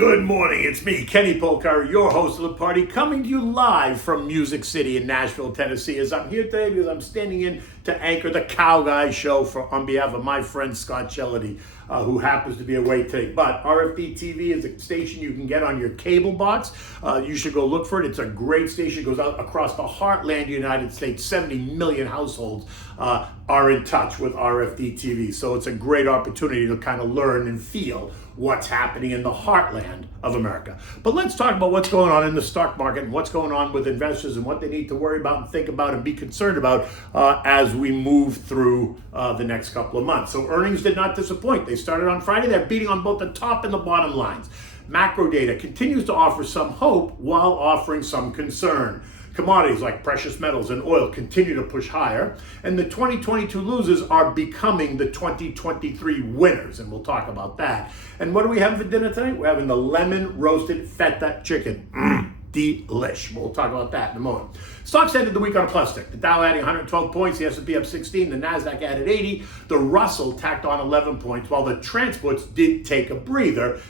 Good morning, it's me, Kenny Polcar, your host of the party, coming to you live from Music City in Nashville, Tennessee, as I'm here today because I'm standing in to anchor the Cow Guy show on behalf of my friend Scott Shellady, who happens to be away today. But RFD TV is a station you can get on your cable box. You should go look for it. It's a great station. It goes out across the heartland of the United States. 70 million households are in touch with RFD TV. So it's a great opportunity to kind of learn and feel what's happening in the heartland of America. But let's talk about what's going on in the stock market and what's going on with investors and what they need to worry about and think about and be concerned about as we move through the next couple of months. So earnings did not disappoint. They started on Friday. They're beating on both the top and the bottom lines. Macro data continues to offer some hope while offering some concern. Commodities like precious metals and oil continue to push higher, and the 2022 losers are becoming the 2023 winners, and we'll talk about that. And what do we have for dinner tonight? We're having the Lemon Roasted Feta Chicken. Delish. We'll talk about that in a moment. Stocks ended the week on a plus stick. The Dow adding 112 points, the S&P up 16, the Nasdaq added 80, the Russell tacked on 11 points, while the transports did take a breather,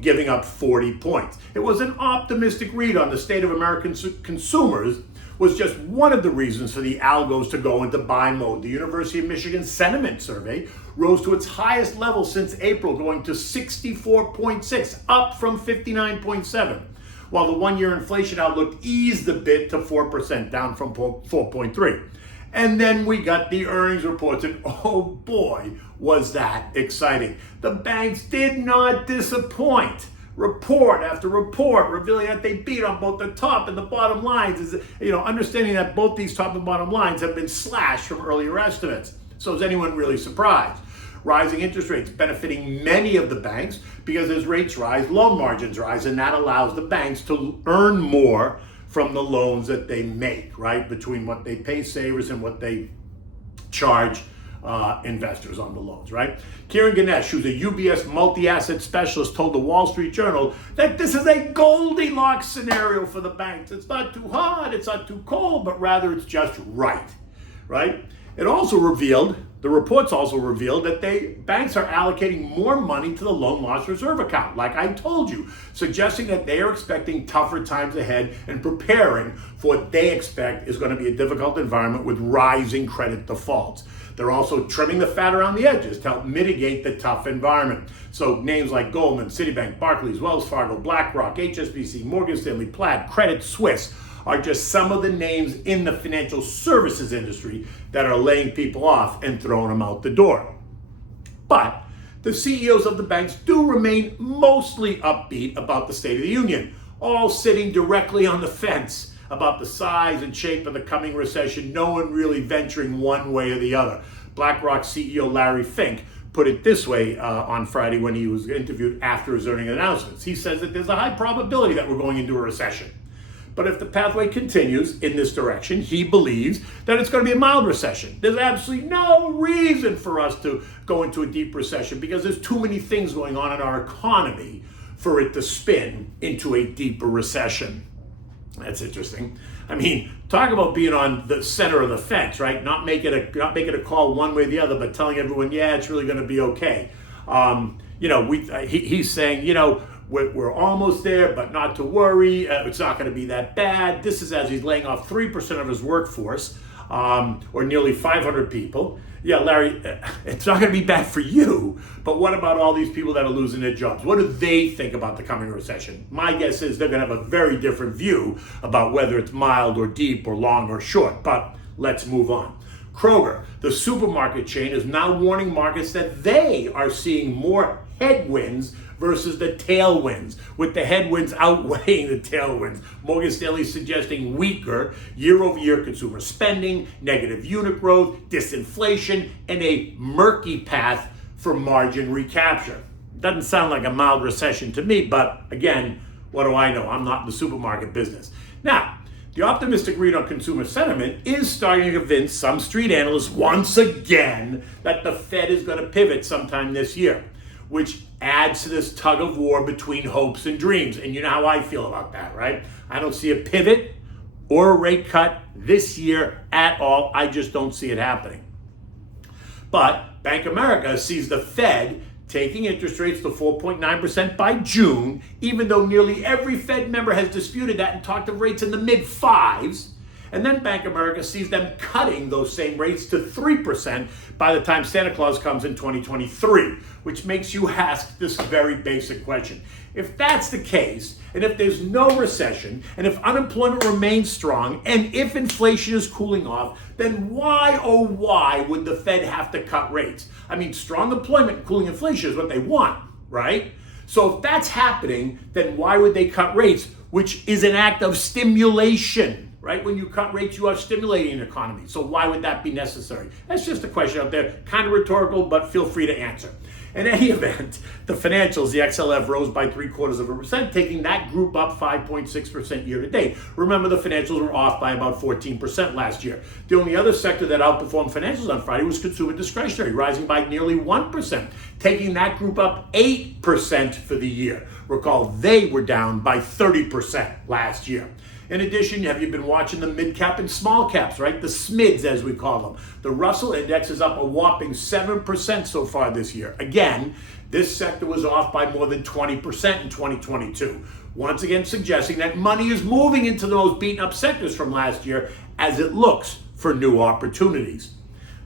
giving up 40 points. It was an optimistic read on the state of American consumers, was just one of the reasons for the algos to go into buy mode. The University of Michigan Sentiment Survey rose to its highest level since April, going to 64.6, up from 59.7. While the one-year inflation outlook eased a bit to 4%, down from 4.3. And then we got the earnings reports, and oh boy, was that exciting. The banks did not disappoint. Report after report revealing that they beat on both the top and the bottom lines, is, understanding that both these top and bottom lines have been slashed from earlier estimates. So is anyone really surprised? Rising interest rates benefiting many of the banks because as rates rise, loan margins rise, and that allows the banks to earn more from the loans that they make, right? Between what they pay savers and what they charge investors on the loans, right? Kieran Ganesh, who's a UBS multi-asset specialist, told the Wall Street Journal that this is a Goldilocks scenario for the banks. It's not too hot, it's not too cold, but rather it's just right? It also revealed, the reports also revealed that banks are allocating more money to the loan loss reserve account, like I told you, suggesting that they are expecting tougher times ahead and preparing for what they expect is going to be a difficult environment with rising credit defaults. They're also trimming the fat around the edges to help mitigate the tough environment. So names like Goldman, Citibank, Barclays, Wells Fargo, BlackRock, HSBC, Morgan Stanley, Plaid, Credit Suisse are just some of the names in the financial services industry that are laying people off and throwing them out the door. But the CEOs of the banks do remain mostly upbeat about the State of the Union, all sitting directly on the fence about the size and shape of the coming recession, no one really venturing one way or the other. BlackRock CEO Larry Fink put it this way on Friday when he was interviewed after his earnings announcements. He says that there's a high probability that we're going into a recession. But if the pathway continues in this direction, he believes that it's going to be a mild recession. There's absolutely no reason for us to go into a deep recession because there's too many things going on in our economy for it to spin into a deeper recession. That's interesting. I mean, talk about being on the center of the fence, right? Not making a call one way or the other, but telling everyone, yeah, it's really going to be okay. He's saying, we're almost there, but not to worry. It's not going to be that bad. This is as he's laying off 3% of his workforce, or nearly 500 people. Yeah, Larry, it's not going to be bad for you, but what about all these people that are losing their jobs? What do they think about the coming recession? My guess is they're going to have a very different view about whether it's mild or deep or long or short, but let's move on. Kroger, the supermarket chain, is now warning markets that they are seeing more headwinds versus the tailwinds, with the headwinds outweighing the tailwinds. Morgan Stanley suggesting weaker year-over-year consumer spending, negative unit growth, disinflation, and a murky path for margin recapture. Doesn't sound like a mild recession to me, but again, what do I know? I'm not in the supermarket business. Now, the optimistic read on consumer sentiment is starting to convince some street analysts once again that the Fed is going to pivot sometime this year, which adds to this tug of war between hopes and dreams. And you know how I feel about that, right? I don't see a pivot or a rate cut this year at all. I just don't see it happening. But Bank of America sees the Fed taking interest rates to 4.9% by June, even though nearly every Fed member has disputed that and talked of rates in the mid-fives. And then Bank of America sees them cutting those same rates to 3% by the time Santa Claus comes in 2023, which makes you ask this very basic question. If that's the case, and if there's no recession, and if unemployment remains strong, and if inflation is cooling off, then why, oh why, would the Fed have to cut rates? I mean, strong employment and cooling inflation is what they want, right? So if that's happening, then why would they cut rates, which is an act of stimulation? Right? When you cut rates, you are stimulating the economy. So why would that be necessary? That's just a question out there, kind of rhetorical, but feel free to answer. In any event, the financials, the XLF, rose by 0.75%, taking that group up 5.6% year to date. Remember, the financials were off by about 14% last year. The only other sector that outperformed financials on Friday was consumer discretionary, rising by nearly 1%, taking that group up 8% for the year. Recall, they were down by 30% last year. In addition, have you been watching the mid-cap and small caps, right? The SMIDs, as we call them. The Russell Index is up a whopping 7% so far this year. Again, this sector was off by more than 20% in 2022. Once again, suggesting that money is moving into those beaten-up sectors from last year as it looks for new opportunities.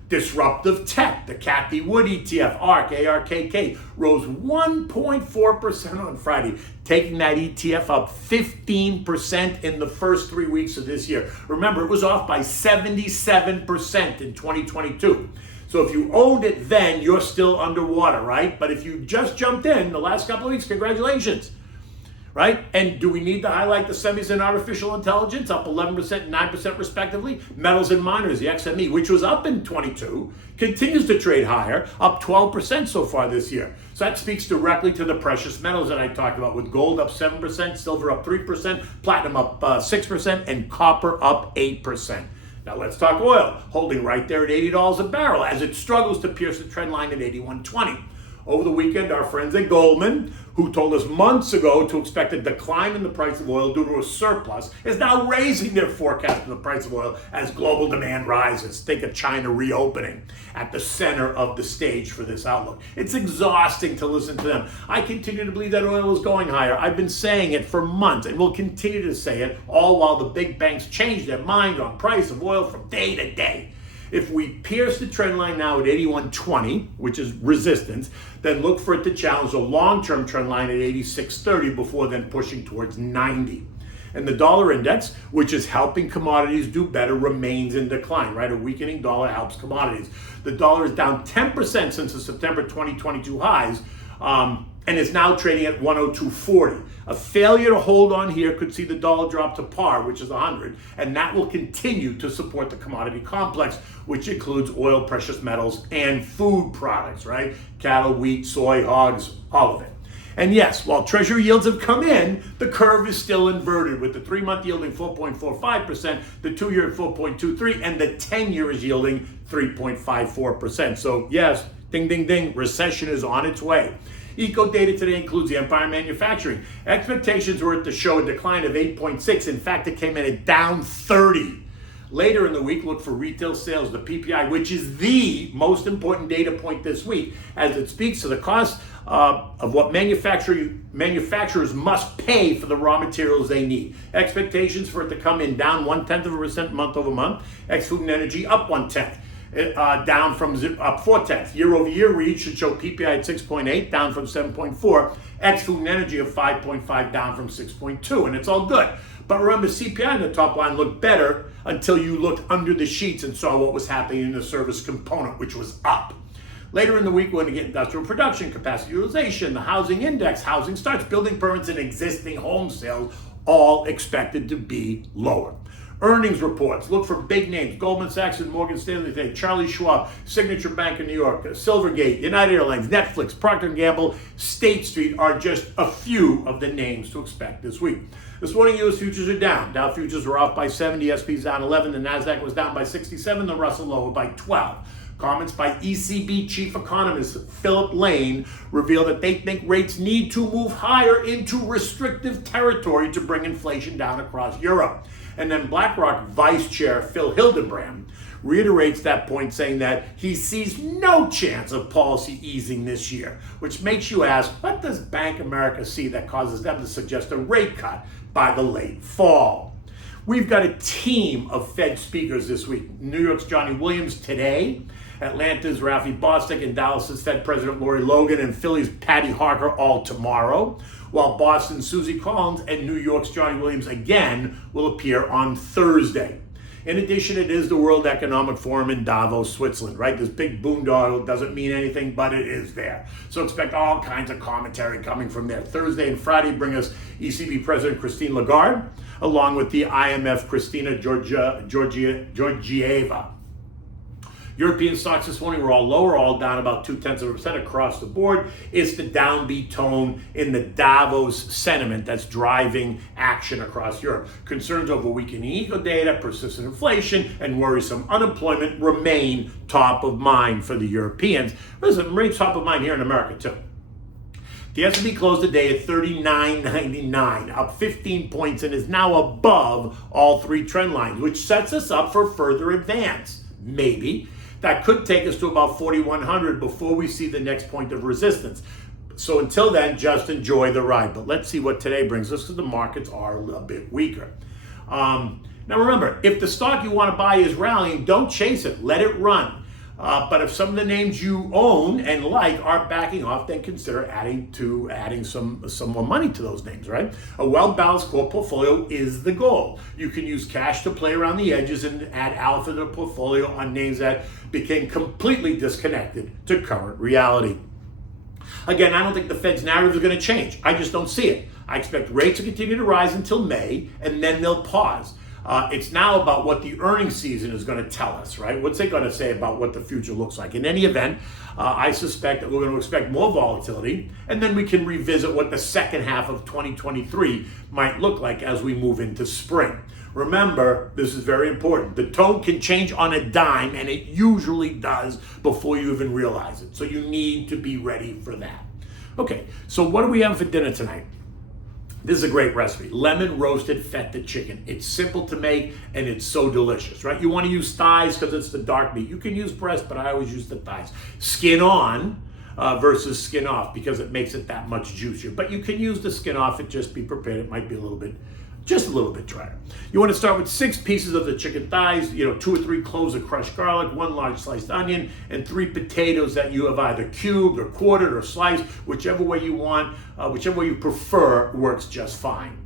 Disruptive tech, the Cathie Wood ETF, ARKK, rose 1.4% on Friday, taking that ETF up 15% in the first 3 weeks of this year. Remember, it was off by 77% in 2022. So if you owned it then, you're still underwater, right? But if you just jumped in the last couple of weeks, congratulations. Right? And do we need to highlight the semis and artificial intelligence, up 11% and 9% respectively? Metals and miners, the XME, which was up in 22, continues to trade higher, up 12% so far this year. So that speaks directly to the precious metals that I talked about, with gold up 7%, silver up 3%, platinum up 6%, and copper up 8%. Now let's talk oil, holding right there at $80 a barrel as it struggles to pierce the trend line at 81.20. Over the weekend, our friends at Goldman, who told us months ago to expect a decline in the price of oil due to a surplus, is now raising their forecast for the price of oil as global demand rises. Think of China reopening at the center of the stage for this outlook. It's exhausting to listen to them. I continue to believe that oil is going higher. I've been saying it for months and will continue to say it, all while the big banks change their mind on price of oil from day to day. If we pierce the trend line now at 81.20, which is resistance, then look for it to challenge the long-term trend line at 86.30 before then pushing towards 90. And the dollar index, which is helping commodities do better, remains in decline, right? A weakening dollar helps commodities. The dollar is down 10% since the September 2022 highs, and is now trading at 102.40. A failure to hold on here could see the dollar drop to par, which is 100, and that will continue to support the commodity complex, which includes oil, precious metals, and food products, right? Cattle, wheat, soy, hogs, all of it. And yes, while Treasury yields have come in, the curve is still inverted, with the 3-month yielding 4.45%, the 2-year at 4.23%, and the 10-year is yielding 3.54%. So yes, ding, ding, ding, recession is on its way. Eco data today includes the Empire Manufacturing. Expectations were to show a decline of 8.6. In fact, it came in at down 30. Later in the week, look for retail sales, the PPI, which is the most important data point this week, as it speaks to the cost of what manufacturers must pay for the raw materials they need. Expectations for it to come in down 0.1% month over month. Ex-food and energy up 0.1%. Down from up 0.4. Year over year read should show PPI at 6.8, down from 7.4. Ex-food and energy of 5.5, down from 6.2, and it's all good. But remember, CPI in the top line looked better until you looked under the sheets and saw what was happening in the service component, which was up. Later in the week, we're going to get industrial production, capacity utilization, the housing index, housing starts, building permits, and existing home sales, all expected to be lower. Earnings reports. Look for big names. Goldman Sachs and Morgan Stanley today. Charlie Schwab, Signature Bank of New York, Silvergate, United Airlines, Netflix, Procter & Gamble, State Street are just a few of the names to expect this week. This morning, U.S. futures are down. Dow futures were off by 70, S&P's down 11, the NASDAQ was down by 67, the Russell lower by 12. Comments by ECB chief economist Philip Lane reveal that they think rates need to move higher into restrictive territory to bring inflation down across Europe. And then BlackRock Vice Chair Phil Hildenbrand reiterates that point, saying that he sees no chance of policy easing this year, which makes you ask, what does Bank of America see that causes them to suggest a rate cut by the late fall? We've got a team of Fed speakers this week. New York's Johnny Williams today, Atlanta's Rafi Bostic, and Dallas's Fed President Lori Logan, and Philly's Patty Harker all tomorrow, while Boston's Susie Collins and New York's Johnny Williams again will appear on Thursday. In addition, it is the World Economic Forum in Davos, Switzerland, right? This big boondoggle doesn't mean anything, but it is there. So expect all kinds of commentary coming from there. Thursday and Friday bring us ECB President Christine Lagarde, along with the IMF Kristalina Georgieva. European stocks this morning were all lower, all down about 0.2% across the board. It's the downbeat tone in the Davos sentiment that's driving action across Europe. Concerns over weakening eco data, persistent inflation, and worrisome unemployment remain top of mind for the Europeans. Listen, remains top of mind here in America too. The S&P closed the day at 39.99, up 15 points, and is now above all three trend lines, which sets us up for further advance. Maybe. That could take us to about 4,100 before we see the next point of resistance. So until then, just enjoy the ride. But let's see what today brings us, because the markets are a bit weaker. Now remember, if the stock you want to buy is rallying, don't chase it. Let it run. But if some of the names you own and like are backing off, then consider adding some more money to those names, right? A well-balanced core portfolio is the goal. You can use cash to play around the edges and add alpha to the portfolio on names that became completely disconnected to current reality. Again, I don't think the Fed's narrative is going to change. I just don't see it. I expect rates to continue to rise until May, and then they'll pause. It's now about what the earnings season is going to tell us, right? What's it going to say about what the future looks like? In any event, I suspect that we're going to expect more volatility, and then we can revisit what the second half of 2023 might look like as we move into spring. Remember, this is very important. The tone can change on a dime, and it usually does before you even realize it. So you need to be ready for that. Okay, so what do we have for dinner tonight? This is a great recipe, lemon roasted feta chicken. It's simple to make and it's so delicious, right? You want to use thighs because it's the dark meat. You can use breast, but I always use the thighs. Skin on versus skin off because it makes it that much juicier. But you can use the skin off and just be prepared. It might be just a little bit drier. You want to start with 6 pieces of the chicken thighs, 2 or 3 cloves of crushed garlic, 1 large sliced onion, and 3 potatoes that you have either cubed or quartered or sliced, whichever way you want, whichever way you prefer works just fine.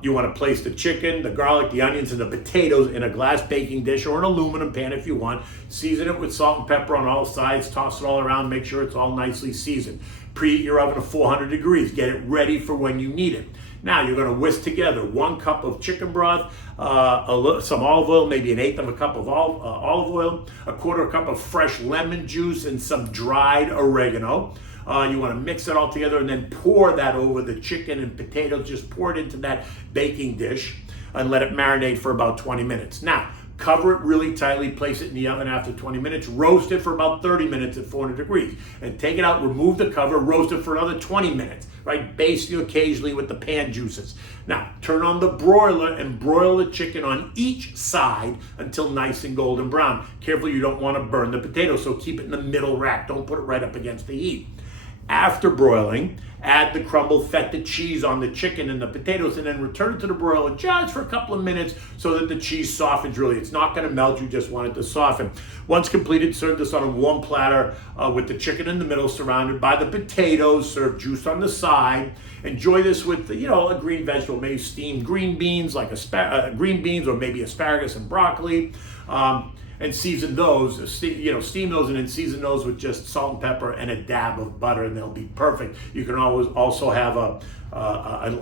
You want to place the chicken, the garlic, the onions, and the potatoes in a glass baking dish or an aluminum pan if you want. Season it with salt and pepper on all sides, toss it all around, make sure it's all nicely seasoned. Preheat your oven to 400 degrees, get it ready for when you need it. Now you're going to whisk together 1 cup of chicken broth, some olive oil, maybe 1/8 cup of olive oil, 1/4 cup of fresh lemon juice, and some dried oregano. You want to mix it all together and then pour that over the chicken and potatoes. Just pour it into that baking dish and let it marinate for about 20 minutes. Now, cover it really tightly, place it in the oven after 20 minutes, roast it for about 30 minutes at 400 degrees, and take it out, remove the cover, roast it for another 20 minutes, right? Baste you occasionally with the pan juices. Now, turn on the broiler and broil the chicken on each side until nice and golden brown. Careful, you don't want to burn the potatoes, so keep it in the middle rack. Don't put it right up against the heat. After broiling, add the crumbled feta cheese on the chicken and the potatoes, and then return it to the broiler just for a couple of minutes so that the cheese softens really. It's not going to melt, you just want it to soften. Once completed, serve this on a warm platter with the chicken in the middle, surrounded by the potatoes. Serve juice on the side. Enjoy this with a green vegetable, maybe steamed green beans like green beans, or maybe asparagus and broccoli. And season those, steam those and then season those with just salt and pepper and a dab of butter, and they'll be perfect. You can always also have a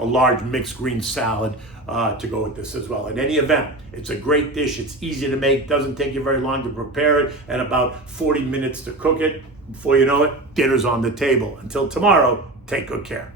large mixed green salad to go with this as well. In any event, it's a great dish. It's easy to make, doesn't take you very long to prepare it, and about 40 minutes to cook it. Before you know it, dinner's on the table. Until tomorrow, take good care.